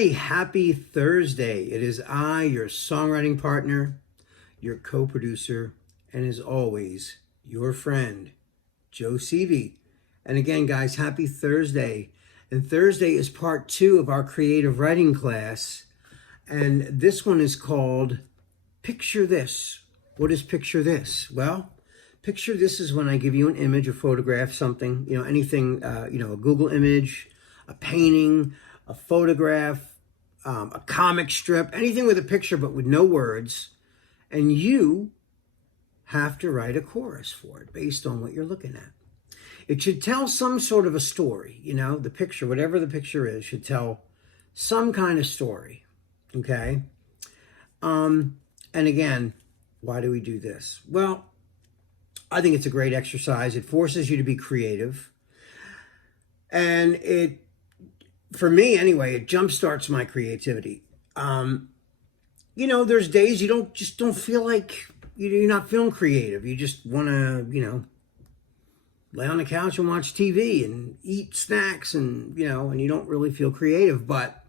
everybody. Happy Thursday. It is I, your songwriting partner, your co-producer, and as always, your friend, Joe Seavey. And again, guys, happy Thursday. And Thursday is part 2 of our creative writing class. And this one is called Picture This. What is Picture This? Well, picture this is when I give you an image, a photograph, something, anything, a Google image, a painting, a photograph, a comic strip, anything with a picture but with no words, and you have to write a chorus for it based on what you're looking at. It should tell some sort of a story, the picture, whatever the picture is, should tell some kind of story, okay? And again, why do we do this? Well, I think it's a great exercise. It forces you to be creative, and for me anyway, it jumpstarts my creativity. There's days you don't feel like you're not feeling creative. You just want to, lay on the couch and watch TV and eat snacks and you don't really feel creative. But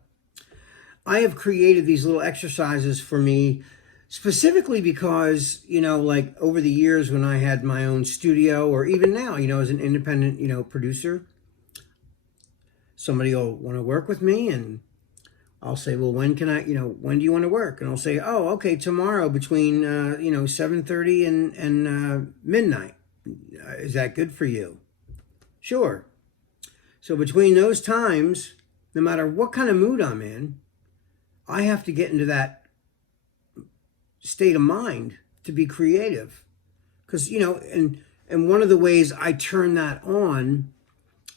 I have created these little exercises for me specifically because, like over the years when I had my own studio, or even now, as an independent, producer, somebody will want to work with me, and I'll say, well, when do you want to work? And I'll say, oh, okay, tomorrow between, 7:30 and midnight. Is that good for you? Sure. So between those times, no matter what kind of mood I'm in, I have to get into that state of mind to be creative. Because, and one of the ways I turn that on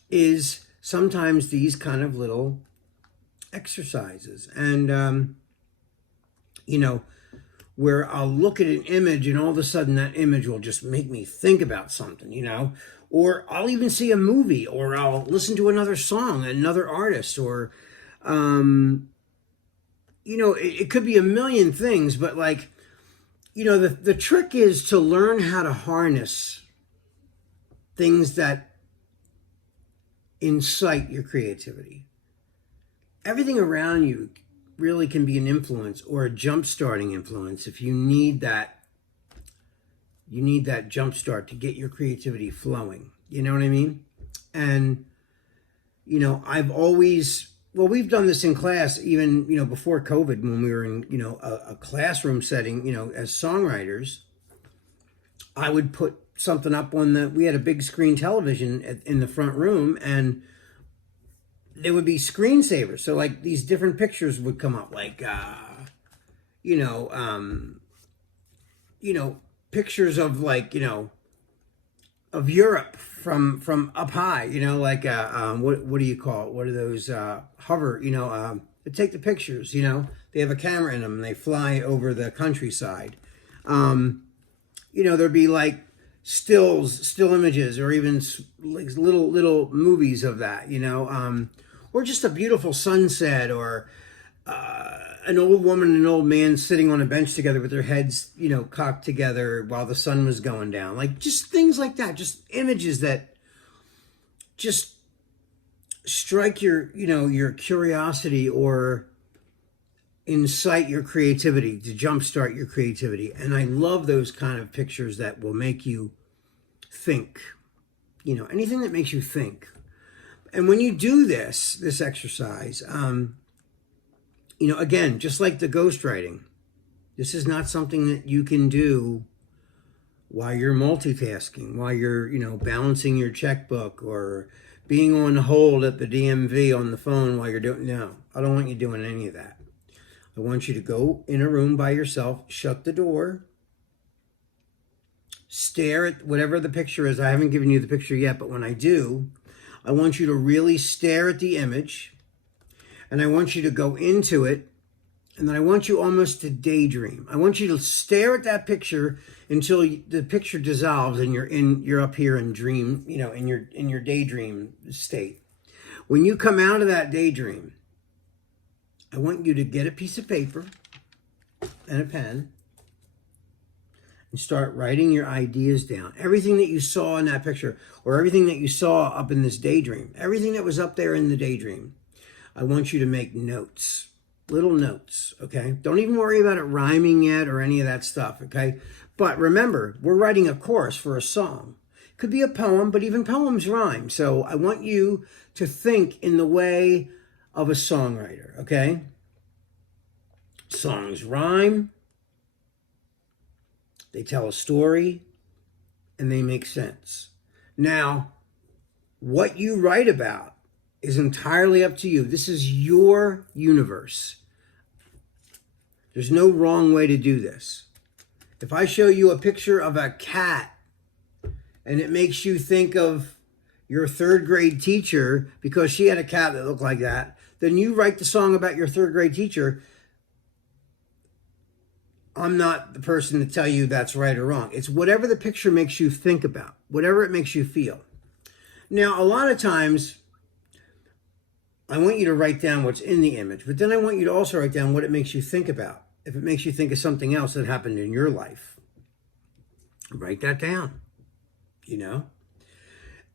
is sometimes these kind of little exercises. And, where I'll look at an image and all of a sudden that image will just make me think about something, or I'll even see a movie, or I'll listen to another song, another artist, or, it could be a million things, but the trick is to learn how to harness things that incite your creativity. Everything around you really can be an influence or a jump-starting influence if you need that jump start to get your creativity flowing. You know what I mean? And, I've always, we've done this in class even, before COVID, when we were in, a classroom setting, as songwriters. I would put something up we had a big screen television in the front room, and there would be screensavers. So these different pictures would come up, pictures of of Europe from up high, what do you call it? What are those, hover, they take the pictures, they have a camera in them and they fly over the countryside. There'd be still images, or even little movies of that, or just a beautiful sunset, or an old woman and an old man sitting on a bench together with their heads, cocked together while the sun was going down. Just things like that, just images that just strike your curiosity or incite your creativity, to jumpstart your creativity. And I love those kind of pictures that will make you think, anything that makes you think. And when you do this exercise, again, just like the ghostwriting, this is not something that you can do while you're multitasking, while you're, balancing your checkbook, or being on hold at the DMV on the phone while you're doing, no, I don't want you doing any of that. I want you to go in a room by yourself, shut the door, stare at whatever the picture is. I haven't given you the picture yet, but when I do, I want you to really stare at the image, and I want you to go into it, and then I want you almost to daydream. I want you to stare at that picture until the picture dissolves and you're up here in dream, in your daydream state. When you come out of that daydream, I want you to get a piece of paper and a pen and start writing your ideas down. Everything that you saw in that picture, or everything that you saw up in this daydream, everything that was up there in the daydream. I want you to make notes, little notes, okay? Don't even worry about it rhyming yet or any of that stuff, okay? But remember, we're writing a chorus for a song. Could be a poem, but even poems rhyme. So I want you to think in the way of a songwriter, okay? Songs rhyme, they tell a story, and they make sense. Now, what you write about is entirely up to you. This is your universe. There's no wrong way to do this. If I show you a picture of a cat and it makes you think of your third grade teacher because she had a cat that looked like that, then you write the song about your third grade teacher. I'm not the person to tell you that's right or wrong. It's whatever the picture makes you think about, whatever it makes you feel. Now, a lot of times, I want you to write down what's in the image, but then I want you to also write down what it makes you think about. If it makes you think of something else that happened in your life, write that down, you know?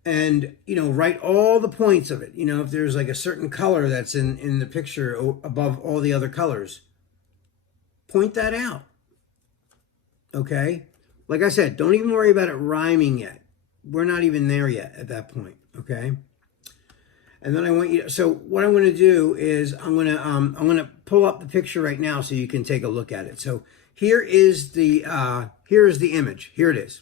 And, you know, write all the points of it. You know, if there's like a certain color that's in the picture above all the other colors, point that out. Okay? Like I said, don't even worry about it rhyming yet. We're not even there yet at that point. Okay? And then I want you to, so what I'm going to do is I'm going to pull up the picture right now so you can take a look at it. So here is the image. Here it is.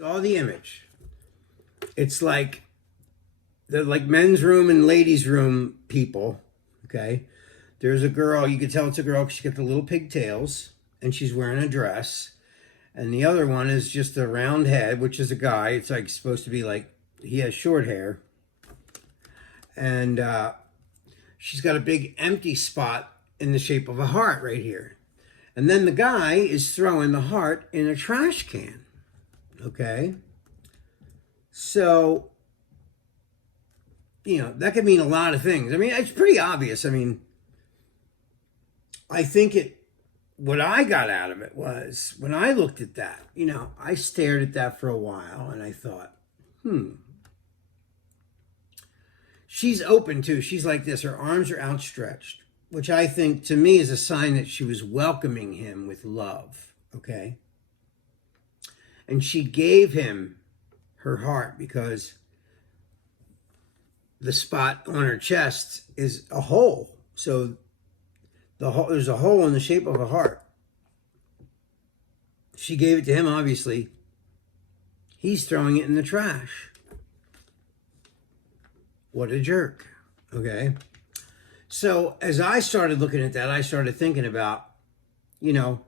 All the image. It's like they're like men's room and ladies' room people. Okay. There's a girl, you can tell it's a girl because she's got the little pigtails and she's wearing a dress. And the other one is just a round head, which is a guy. It's like supposed to be like, he has short hair. And she's got a big empty spot in the shape of a heart right here. And then the guy is throwing the heart in a trash can. Okay. So, you know, that could mean a lot of things. I mean, it's pretty obvious. I mean, I think what I got out of it was when I looked at that, you know, I stared at that for a while and I thought, she's open too. She's like this. Her arms are outstretched, which I think to me is a sign that she was welcoming him with love. Okay. And she gave him her heart because the spot on her chest is a hole. So there's a hole in the shape of a heart. She gave it to him, obviously. He's throwing it in the trash. What a jerk. Okay. So as I started looking at that, I started thinking about, you know,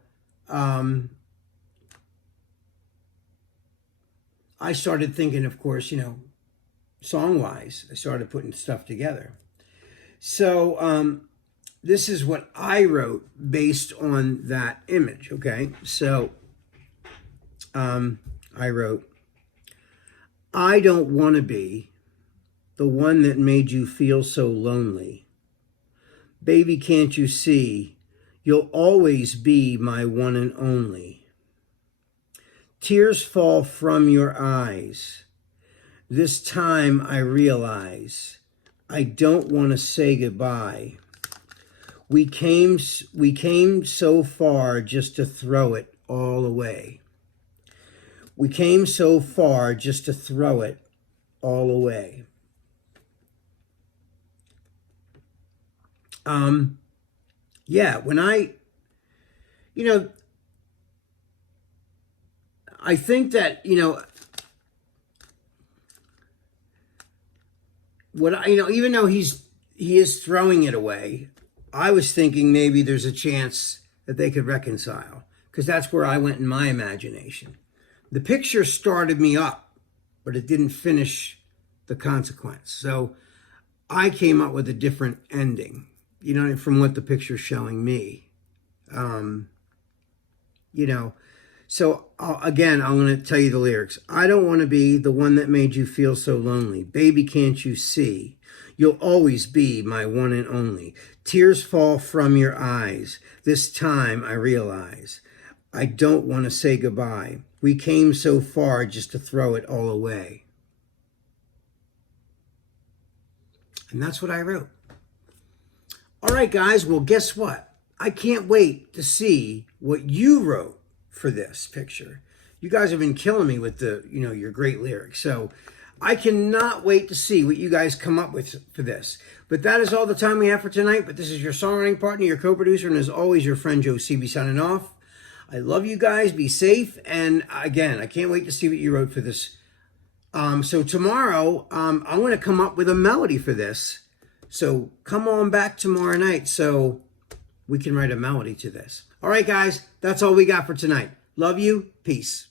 I started thinking, of course, you know, song-wise, I started putting stuff together. So this is what I wrote based on that image, okay? So I wrote, I don't want to be the one that made you feel so lonely. Baby, can't you see? You'll always be my one and only. Tears fall from your eyes. This time I realize I don't want to say goodbye. We came so far just to throw it all away. We came so far just to throw it all away. Yeah, when I think that, you know, even though he is throwing it away, I was thinking maybe there's a chance that they could reconcile, because that's where I went in my imagination. The picture started me up, but it didn't finish the consequence. So I came up with a different ending, you know, from what the picture's showing me. You know, So again, I'm going to tell you the lyrics. I don't want to be the one that made you feel so lonely. Baby, can't you see? You'll always be my one and only. Tears fall from your eyes. This time I realize I don't want to say goodbye. We came so far just to throw it all away. And that's what I wrote. All right, guys. Well, guess what? I can't wait to see what you wrote for this picture. You guys have been killing me with your great lyrics. So I cannot wait to see what you guys come up with for this. But that is all the time we have for tonight. But this is your songwriting partner, your co-producer, and as always, your friend Joe Seavey signing off. I love you guys. Be safe. And again, I can't wait to see what you wrote for this. So tomorrow, I'm going to come up with a melody for this. So come on back tomorrow night so we can write a melody to this. All right, guys, that's all we got for tonight. Love you. Peace.